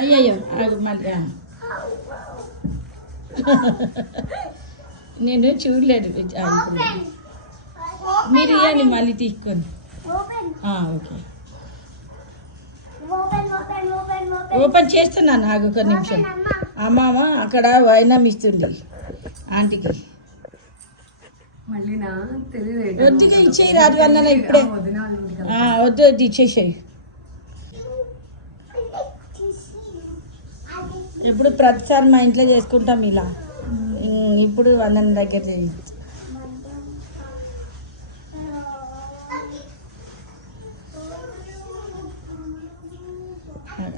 అయ్యయ్యో మళ్ళీ నేను చూడలేదు. మీరు ఇవ్వండి మళ్ళీ తీసుకొని. ఓకే ఓపెన్ చేస్తున్నాను. నాకు ఒక నిమిషం. అమ్మమ్మ అక్కడ వైనం ఇస్తుంది ఆంటీకి. వద్దుగా ఇచ్చేయి రాదు అన్న ఇప్పుడే. వద్దు వద్దు ఇచ్చేసేయి. ఎప్పుడు ప్రతిసారి మా ఇంట్లో చేసుకుంటాం ఇలా. ఇప్పుడు వందన దగ్గర చేయొచ్చు.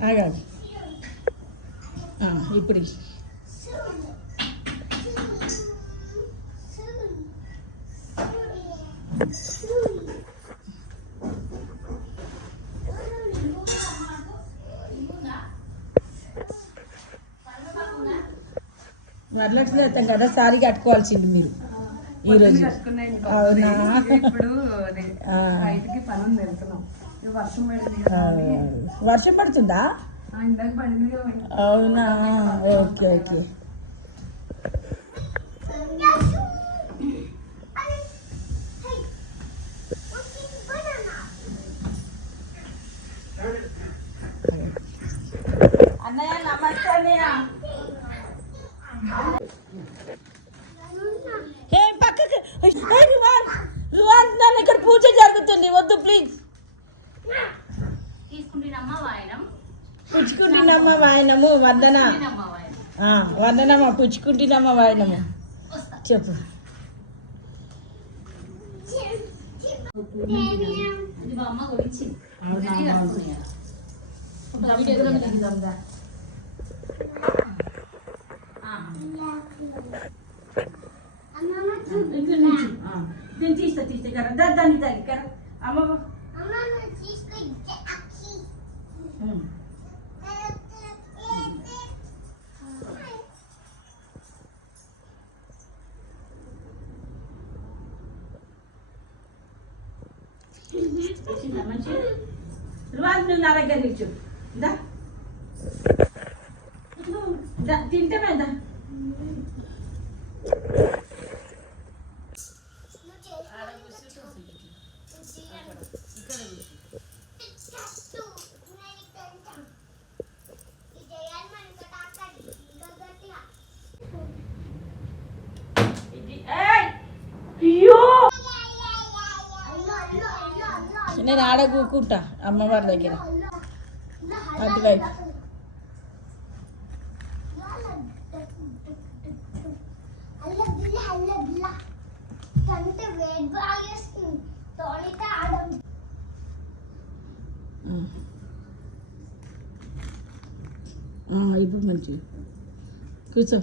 ఆగాలి ఇప్పుడు వరలక్ష్మి అవుతాం కదా, సారీ కట్టుకోవాల్సింది మీరు ఈరోజు. అవునా? వర్షం పడుతుందా? అవునా? Okay okay. అన్నయ్య నమస్తే అన్నయ్య. ఏం పక్కకి ఇక్కడ పూజ జరుగుతుంది, వద్దు ప్లీజ్. పుచ్చుకుంటున్నమ్మ వాయనము. వందన వందనమ్మ పుచ్చుకుంటున్నమ్మ వాయనము. చెప్పు. ఇది మా అమ్మ గురించి నేను తీస్తే కదా దాన్ని తల్లి కదా అమ్మ మంచి నువ్వు నా దగ్గర నిల్చు తింటేమైందా నేను ఆడ కూకుంటా అమ్మవారి దగ్గర అటువైపు ఇప్పుడు మంచిగా కూర్చో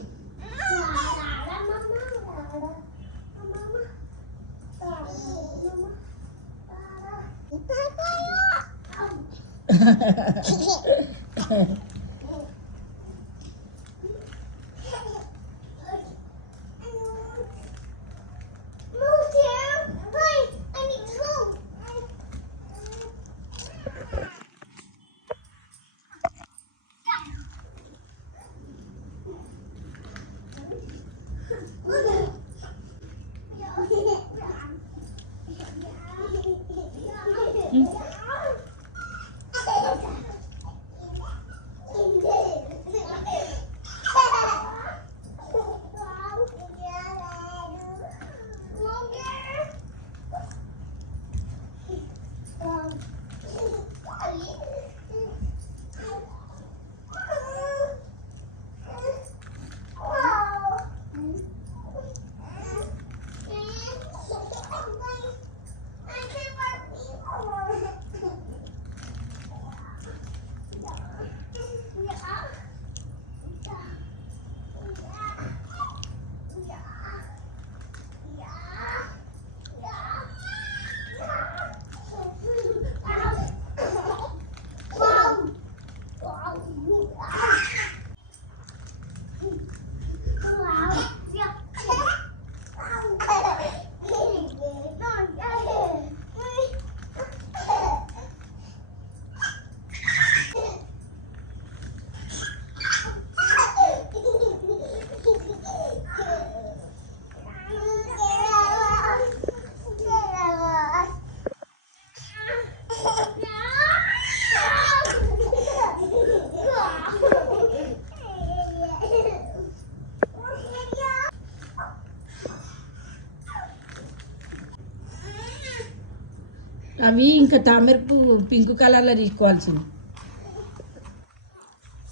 అవి ఇంకా తామరపు పింక్ కలర్లో తీసుకోవాల్సింది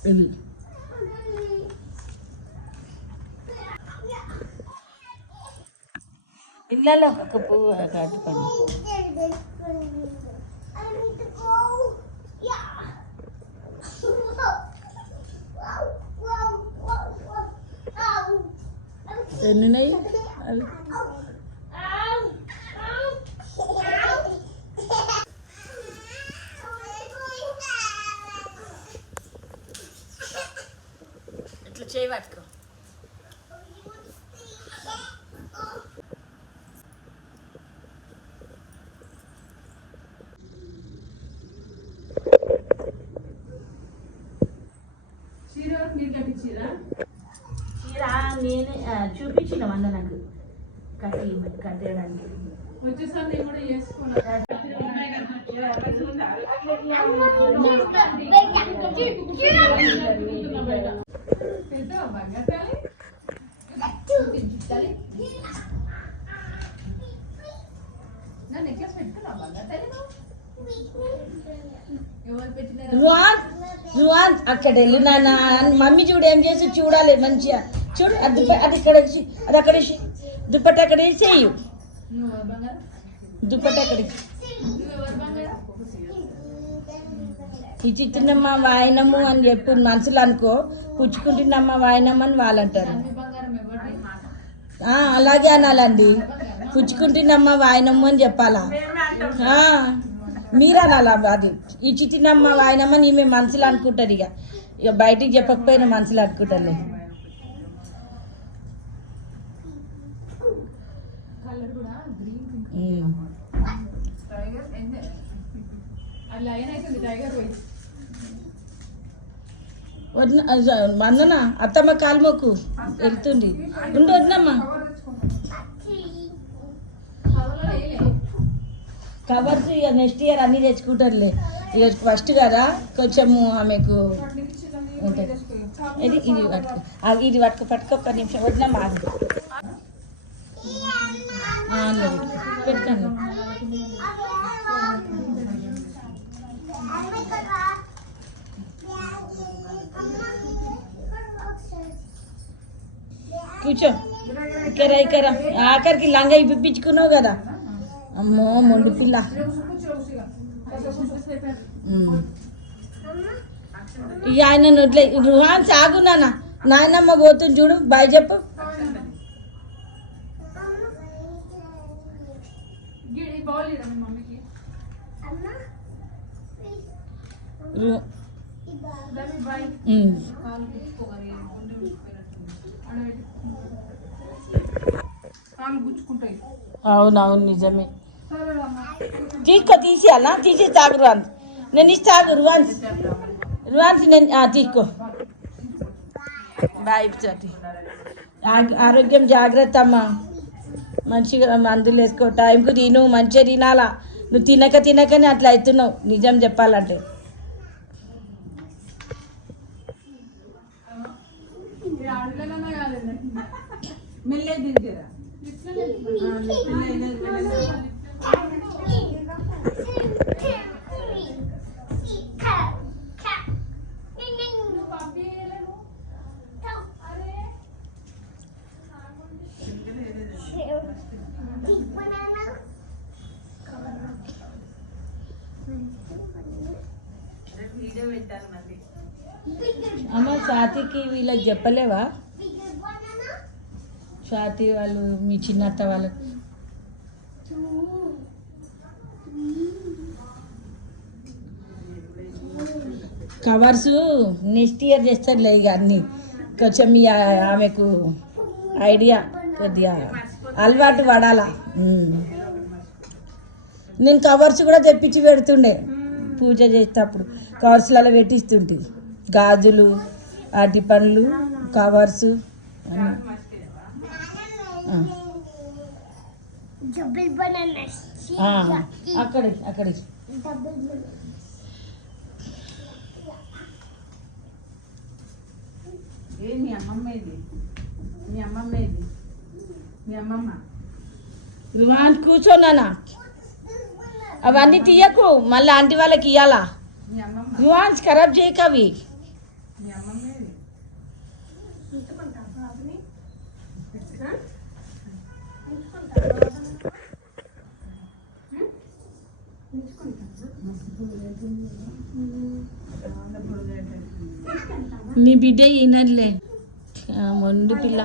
ఇవి ఇళ్ళలో ఒక పువ్వు కట్టుకోండి ఎన్నున్నాయి అవి ఇట్లా చేయి పట్టుకో చీర నేనే చూపించిన వంద నాకు కట్టేయడానికి వచ్చేసారి నేను కూడా చేసుకున్నాను. అక్కడ వెళ్ళు నాన్న మమ్మీ చూడు ఏం చేసి చూడాలి మంచిగా చూడు అది అది ఇక్కడ వేసి అది అక్కడ వేసి దుప్పటి అక్కడ వేసేయు దుప్పటి అక్కడికి ఇచ్చినమ్మ వాయినము అని చెప్పు మనసులో అనుకో, పుచ్చుకుంటున్నమ్మ వాయినమ్మ అని వాళ్ళు అంటారు. అలాగే అనాలండి, పుచ్చుకుంటున్నమ్మ వాయినమ్మ అని చెప్పాలా. మీరు అనాలా అది, ఇచ్చినమ్మ వాయినమ్మ అని మేము మనసులో అనుకుంటారు. ఇక బయటికి చెప్పకపోయినా మనసులో అనుకుంటారులే. వందనా అత్తమ్మ కాలుమోకు వెళ్తుంది ఉండి వద్దమ్మా. కవర్స్ ఇక నెక్స్ట్ ఇయర్ అన్నీ తెచ్చుకుంటారులే. ఇక ఫస్ట్ కదా కొంచెము ఆమెకు ఉంటుంది. ఇది పట్టుకో ఒక్క నిమిషం వద్దమ్మా. పెట్టుకోండి. కూర్చో. ఇక్కరా ఆఖరికి లంగా ఇప్పించుకున్నావు కదా. అమ్మో మొండి పిల్ల. ఇక ఆయన వదిలే. రుహాన్ సాగు నాయనమ్మ పోతుంది చూడు. బాయ్ చెప్పు. అవునవును నిజమే. తీసేయాలా? తీసి తాగు రువాన్స్. నేను ఇచ్చి తాగు రువాన్స్. నేను తీసుకో. బాయ్. ఆరోగ్యం జాగ్రత్త అమ్మా. మంచిగా మందులు వేసుకో. టైంకు తిను, మంచిగా తినాలా. నువ్వు తినకనే అట్లా అవుతున్నావు నిజం చెప్పాలంటే. అమ్మ స్వాతికి వీళ్ళకి చెప్పలేవా? స్వాతి వాళ్ళు మీ చిన్నత్త వాళ్ళు కవర్స్ నెక్స్ట్ ఇయర్ చేస్తారులే. ఇక అన్నీ కొంచెం మీ ఆమెకు ఐడియా కొద్దిగా అలవాటు పడాలా. నేను కవర్స్ కూడా తెప్పించి పెడుతుండే పూజ చేసేటప్పుడు. కవర్స్లలో పెట్టిస్తుంటే గాజులు, అరటి పండ్లు, కవర్సు అక్కడే మీ అమ్మమ్మ ఏది? మీ అమ్మమ్మ ఏది? మీ అమ్మమ్మ రువాన్ కూర్చోనా. అవన్నీ తీయకు, మళ్ళీ ఆంటీ వాళ్ళకి ఇవ్వాలా. రువాన్స్ ఖరాబ్ చేయకవి. మీ అమ్మమ్మ ఏది? మీ బిడ్డ ఈనలే మొండి పిల్ల.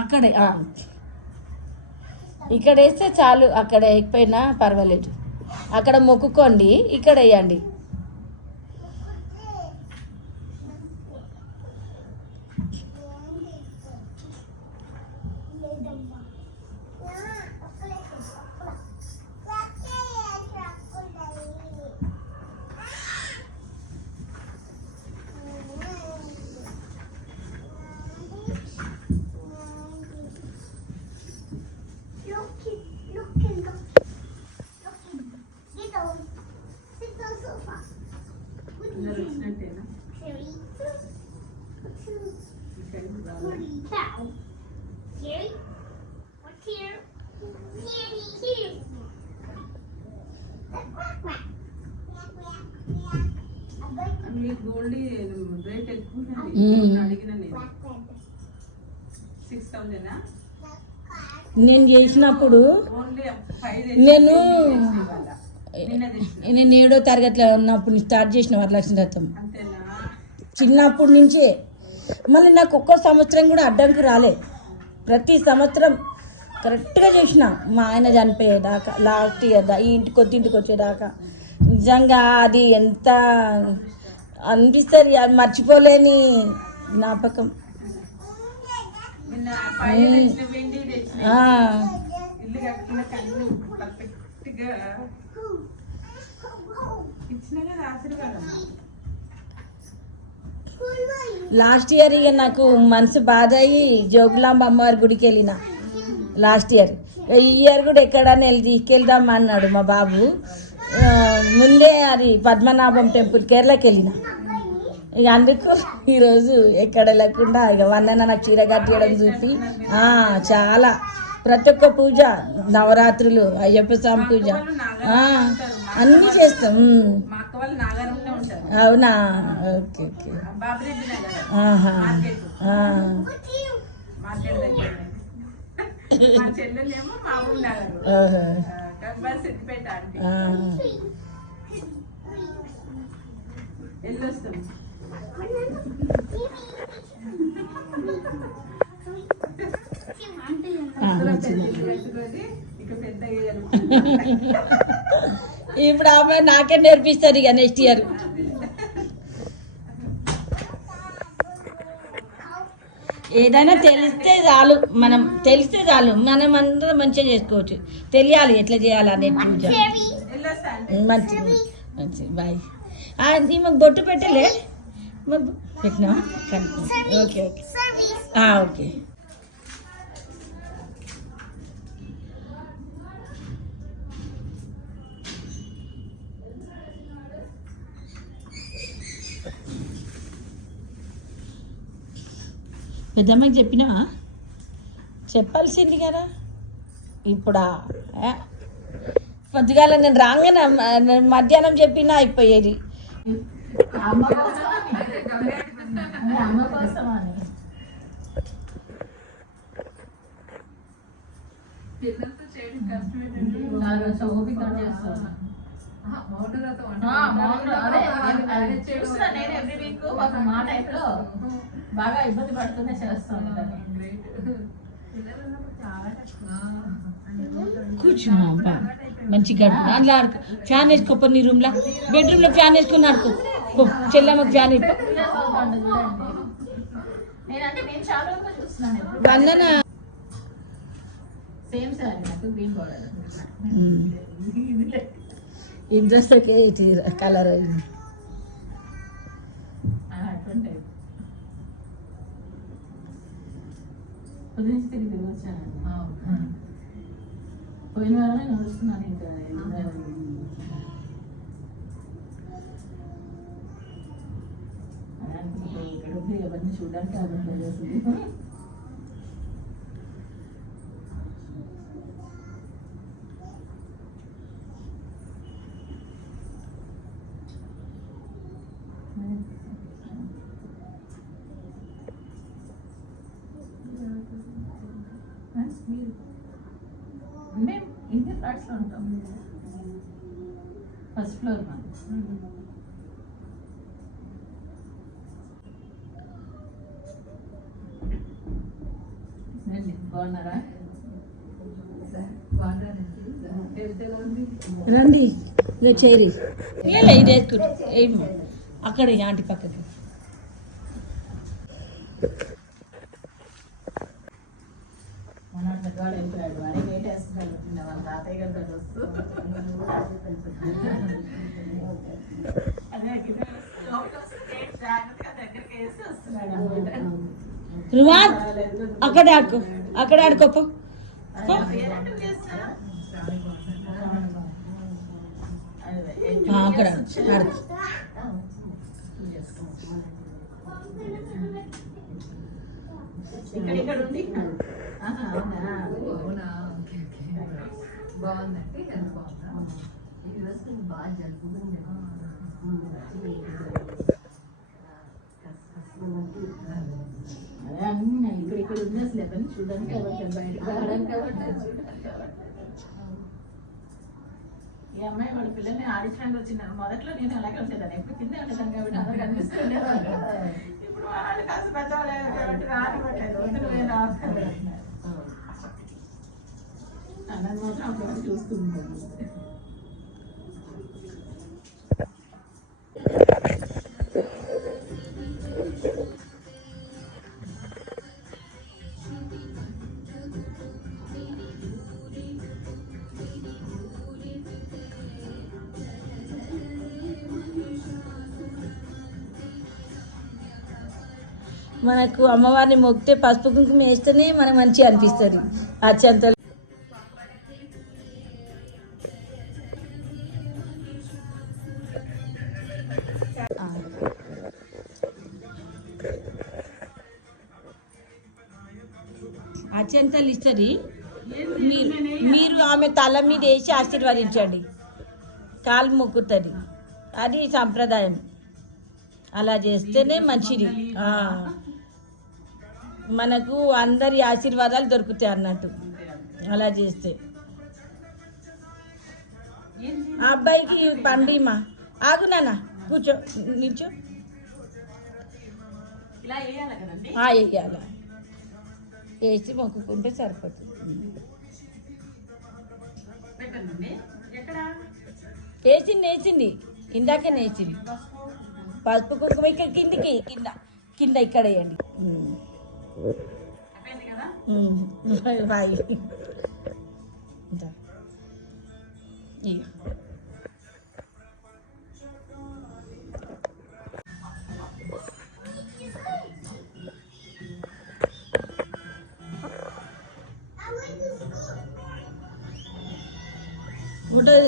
అక్కడే ఇక్కడ వేస్తే చాలు. అక్కడ ఎక్కిపోయినా పర్వాలేదు. అక్కడ మొక్కుకోండి, ఇక్కడ వేయండి. మీ గోల్డ్ రేట్ ఎక్కువ అడిగిన నేను 6,000 నేను చేసినప్పుడు ఓన్లీ 5 నేను 7వ తరగతిలో ఉన్నప్పుడు స్టార్ట్ చేసిన వరలక్ష్మి రథం. అంతేనా? చిన్నప్పటి నుంచే. మళ్ళీ నాకు ఒక్క సంవత్సరం కూడా అడ్డంకి రాలే. ప్రతి సంవత్సరం కరెక్ట్గా చేసిన. మా ఆయన చనిపోయేదాకా, లాస్ట్ ఇయర్ ఈ కొత్తింటికి వచ్చేదాకా. నిజంగా అది ఎంత అనిపిస్తుంది, అది మర్చిపోలేని జ్ఞాపకం. నిన్న 5 తెచ్చిన వెండి తెచ్చిన ఇల్లు కట్టుకున్న కళ్ళు పర్ఫెక్ట్గా ఇచ్చిన కదా ఆశీర్వాదం. లాస్ట్ ఇయర్ ఇక నాకు మనసు బాధ అయ్యి జోగులాంబ అమ్మవారి గుడికి వెళ్ళిన. Last year. ఈ ఇయర్ కూడా ఎక్కడన్నా తీసుకెళ్దాం అన్నాడు మా బాబు. ముందే అది పద్మనాభం టెంపుల్ కేరళకి వెళ్ళిన. ఇక అందుకు ఈరోజు ఎక్కడ వెళ్ళకుండా ఇక వందన నాకు చీర కట్టడం చూపి చాలా ప్రతి ఒక్క పూజ, నవరాత్రులు, అయ్యప్ప స్వామి పూజ అన్నీ చేస్తాం. మా అక్క వాళ్ళు నాగారంలో ఉంటారు. అవునా? Okay okay. Babureddy Nagar market దగ్గర. మా చెల్లెలేమో మా ఊరు నగర్ సిద్దిపేట ఆంటీ. వెళ్ళొస్తాం. ఇప్పుడు ఆమె నాకే నేర్పిస్తారు ఇక నెక్స్ట్ ఇయర్. ఏదైనా తెలిస్తే చాలు, తెలిస్తే చాలు, మనం అందరం మంచిగా చేసుకోవచ్చు. తెలియాలి ఎట్లా చేయాలి అనే పూజ. మంచిది మంచిది. బాయ్. మాకు బొట్టు పెట్టలే? మాకు పెట్టినా? Okay okay okay. పెద్దమ్మకి చెప్పినావా? చెప్పాల్సింది కదా. ఇప్పుడా? పొద్దుగాల నేను రాగానే మధ్యాహ్నం చెప్పినా అయిపోయేది. బాగా ఇబ్బంది పడుతూనే చేస్తాను. కూర్చో మంచిగా దాంట్లో ఆడుకో. ఫ్యాన్ వేసుకోపో నీ రూమ్లో, బెడ్రూమ్లో ఫ్యాన్ వేసుకుని ఆడుకో. చెల్లమ్మకి ఫ్యాన్ వేసుకో. వందన ఇంట్రెస్ట్ కలర్ తిరిగి వచ్చాను. పోయిన వారమే నడుస్తున్నాను. ఇంకా ఇక్కడ అవన్నీ చూడడానికి అర్థం చేస్తుంది. మేము ఇంటి ఫ్లాట్స్లో ఉంటాం. ఫస్ట్ ఫ్లోర్ మాది. బాగున్నారా? రండి ఇక చేరి ఇది వేసుకుంటా. ఏమో అక్కడ ఆంటీ పక్కకి. పెద్దవాడు వెళ్ళిపోయాడు. వాడే వెయిట్ వేస్తున్నాడు. వాళ్ళ తాతయ్య గారు వస్తూ దగ్గరికి వేసి వస్తున్నాడు. రుమాన్ అక్కడే ఆడుకో, అక్కడే ఆడుకోపో. అక్కడ ఆడుకో. ఇక్కడ ఉండి అవునా? బాగుందండి. బాగుందా? అదే అన్నీ ఇక్కడ ఉంది అసలు ఎవరిని చూడడానికి అవ్వట్లేదు, బయటకు రావడానికి అవ్వట్లేదు, చూడడానికి అవ్వట్లేదు. ఈ అమ్మాయి వాళ్ళ పిల్లల్ని ఆడించడానికి వచ్చినారు. మొదట్లో నేను అలాగే ఉండేదాన్ని, ఎప్పుడు కింద ఉండేదాన్ని కాబట్టి అందరు కనిపిస్తుండేవాళ్ళు. ఇప్పుడు వాళ్ళు కాస్త పెద్దవాళ్ళు కాబట్టి రానివ్వట్లేదు, వద్దు నువ్వే రా అన్నది మాత్రం అప్పుడు చూసుకుంటాను. మనకు అమ్మవారిని మొక్కితే పసుపు కుంకుమ వేస్తేనే మనకు మంచిగా అనిపిస్తుంది. అత్యంత అత్యంతలు ఇస్తుంది. మీరు ఆమె తల మీద వేసి ఆశీర్వదించండి, కాలు మొక్కుతుంది. అది సంప్రదాయం, అలా చేస్తేనే మంచిది. మనకు అందరి ఆశీర్వాదాలు దొరుకుతాయి అన్నట్టు అలా చేస్తే. ఆ అబ్బాయికి పండిమా ఆగు నాన్న, కూర్చో, నిల్చో. వేయాల, వేసి మొక్కుకుంటే సరిపోతుంది. వేసింది ఇందాకే వేసింది. పసుపు కుంకుమ ఇక్కడ కిందికి, కింద ఇక్కడ వేయండి. బాయ్.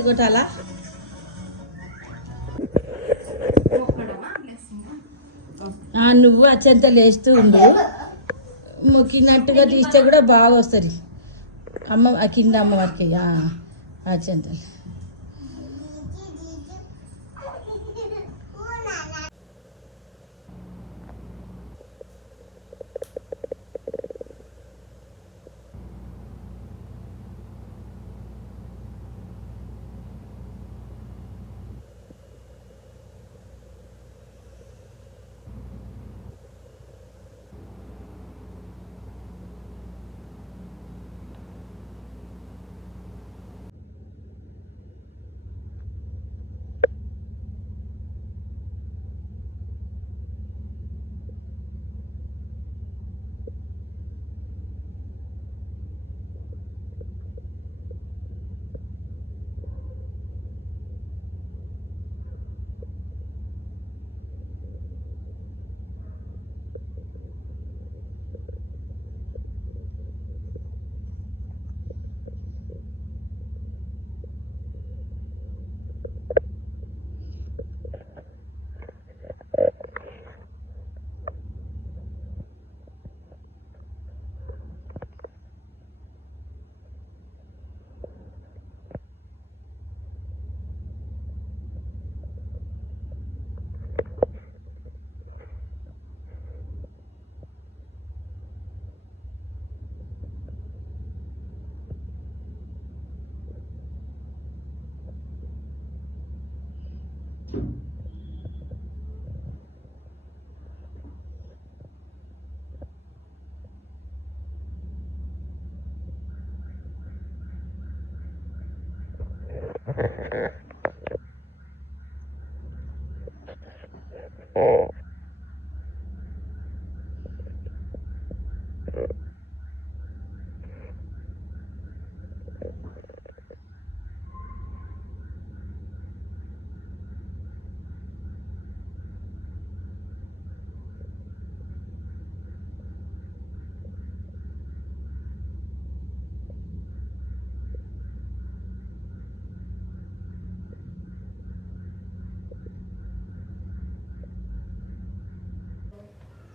కొట్టాలా? నువ్వు అత్యంతలు వేస్తూ ఉండు, మొక్కినట్టుగా తీస్తే కూడా బాగా వస్తుంది. కింద అమ్మవారికి అత్యంతలు.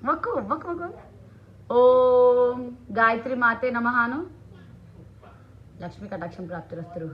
మొక్కు ఓం గాయత్రి మాతే నమః. లక్ష్మీ కటాక్షం ప్రాప్తిరస్తు.